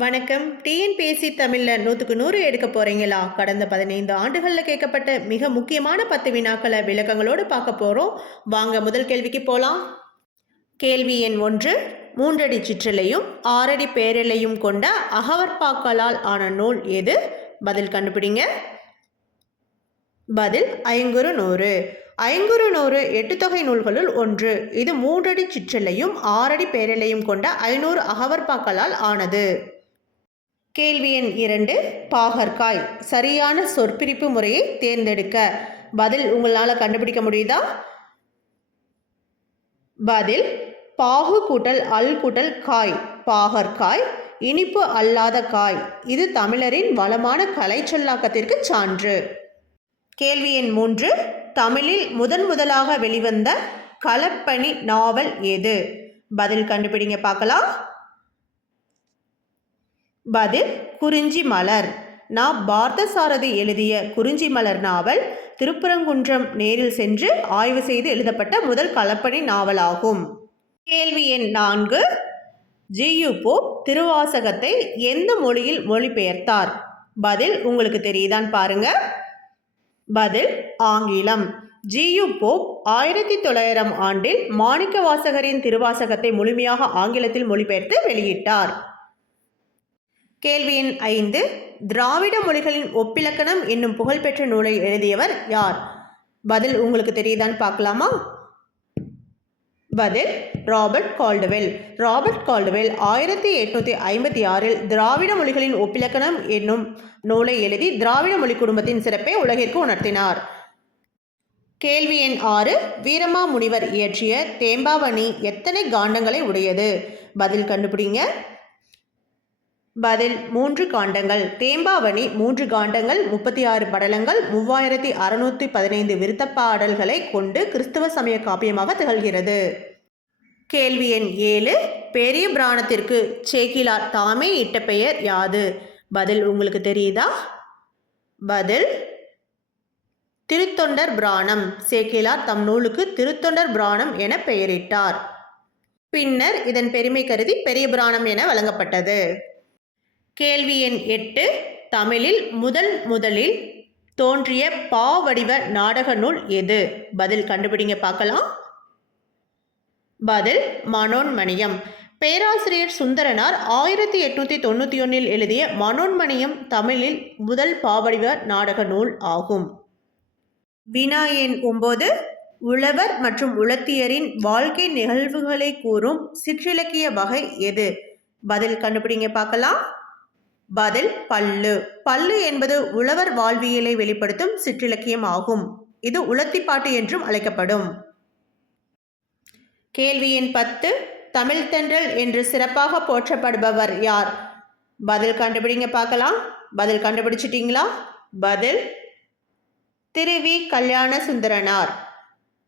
வணக்கம். டிஎன்பிஎஸ்சி தமிழில் 100க்கு 100 எடுக்க போகிறீங்களா? கடந்த 15 ஆண்டுகளில் கேட்கப்பட்ட மிக முக்கியமான 10 வினாக்களை விளக்கங்களோடு பார்க்க போகிறோம். வாங்க முதல் கேள்விக்கு போகலாம். கேள்வி எண் 1. 3 அடி சிற்றலையும் 6 அடி பேரலையும் கொண்ட அகவற்பாக்களால் ஆன நூல் எது? பதில் கண்டுபிடிங்க. பதில் ஐங்குறு நூறு. ஐங்குறு நூறு 8 தொகை நூல்களுள் ஒன்று. இது 3 அடி சிற்றலையும் 6 அடி பேரலையும் கொண்ட 500 அகவற்பாக்களால் ஆனது. கேள்வி எண் 2. பாகற்காய். சரியான சொற்பிரிப்பு முறையை தேர்ந்தெடுக்க. பதில் உங்களால் கண்டுபிடிக்க முடியுதா? பதில் பாகு கூட்டல் அல் கூட்டல் காய், பாகற்காய். இனிப்பு அல்லாத காய். இது தமிழரின் வளமான கலைச்சொல்லாக்கத்திற்கு சான்று. கேள்வி எண் 3. தமிழில் முதலாக வெளிவந்த களப்பணி நாவல் எது? பதில் கண்டுபிடிங்க பார்க்கலாம். பதில் குறிஞ்சி மலர். பார்த்தசாரதி எழுதிய குறிஞ்சி மலர் நாவல் திருப்பரங்குன்றம் நேரில் சென்று ஆய்வு செய்து எழுதப்பட்ட முதல் களப்பணி நாவலாகும். கேள்வி எண் 4. ஜியு போப் திருவாசகத்தை எந்த மொழியில் மொழிபெயர்த்தார்? பதில் உங்களுக்கு தெரியுதான்னு பாருங்க. பதில் ஆங்கிலம். ஜியு போப் 1900 ஆண்டில் மாணிக்கவாசகரின் திருவாசகத்தை முழுமையாக ஆங்கிலத்தில் மொழிபெயர்த்து வெளியிட்டார். கேள்வி எண் 5. திராவிட மொழிகளின் ஒப்பிலக்கணம் என்னும் புகழ்பெற்ற நூலை எழுதியவர் யார்? பதில் உங்களுக்கு தெரியுதான்னு பார்க்கலாமா? பதில் ராபர்ட் கால்டுவெல். ராபர்ட் கால்டுவெல் 1856 திராவிட மொழிகளின் ஒப்பிலக்கணம் என்னும் நூலை எழுதி திராவிட மொழி குடும்பத்தின் சிறப்பை உலகிற்கு உணர்த்தினார். கேள்வி எண் 6. வீரமா முனிவர் இயற்றிய தேம்பாவணி எத்தனை காண்டங்களை உடையது? பதில் கண்டுபிடிங்க. பதில் 3 காண்டங்கள். தேம்பாவணி 3 காண்டங்கள், 36 படலங்கள், 3615 விருத்தப்பாடல்களை கொண்டு கிறிஸ்தவ சமய காப்பியமாக திகழ்கிறது. கேள்வி எண் 7. பெரிய புராணத்திற்கு சேக்கிழார் தாமே இட்ட பெயர் யாது? பதில் உங்களுக்கு தெரியுதா? பதில் திருத்தொண்டர் புராணம். சேக்கிழார் தம் நூலுக்கு திருத்தொண்டர் புராணம் என பெயரிட்டார். பின்னர் இதன் பெருமை கருதி பெரிய புராணம் என வழங்கப்பட்டது. கேள்வி எண் 8. தமிழில் முதலில் தோன்றிய பாவடிவ நாடக நூல் எது? பதில் கண்டுபிடிங்க பார்க்கலாம். பதில் மனோன்மணியம். பேராசிரியர் சுந்தரனார் 1891 எழுதிய மனோன்மணியம் தமிழில் முதல் பாவடிவ நாடக நூல் ஆகும். வினா எண் 9. உழவர் மற்றும் உழத்தியரின் வாழ்க்கை நிகழ்வுகளை கூறும் சிற்றிலக்கிய வகை எது? பதில் கண்டுபிடிங்க பார்க்கலாம். பதில் பல்லு. பல்லு என்பது உழவர் வாழ்வியலை வெளிப்படுத்தும் சிற்றிலக்கியம் ஆகும். இது உழத்திப்பாட்டு என்றும் அழைக்கப்படும். கேள்வி எண் 10. தமிழ் தென்றல் என்று சிறப்பாக போற்றப்படுபவர் யார்? பதில் கண்டுபிடிங்க பார்க்கலாம். பதில் கண்டுபிடிச்சிட்டிங்களா? பதில் திருவி கல்யாண சுந்தரனார்.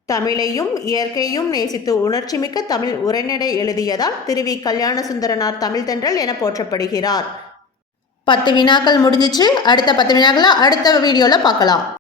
தமிழையும் இயற்கையும் நேசித்து உணர்ச்சிமிக்க தமிழ் உரைநடை எழுதியதால் திருவி கல்யாண சுந்தரனார் தமிழ் தென்றல் என போற்றப்படுகிறார். 10 வினாக்கள் முடிஞ்சிச்சு. அடுத்த 10 வினாக்களை அடுத்த வீடியோவில் பார்க்கலாம்.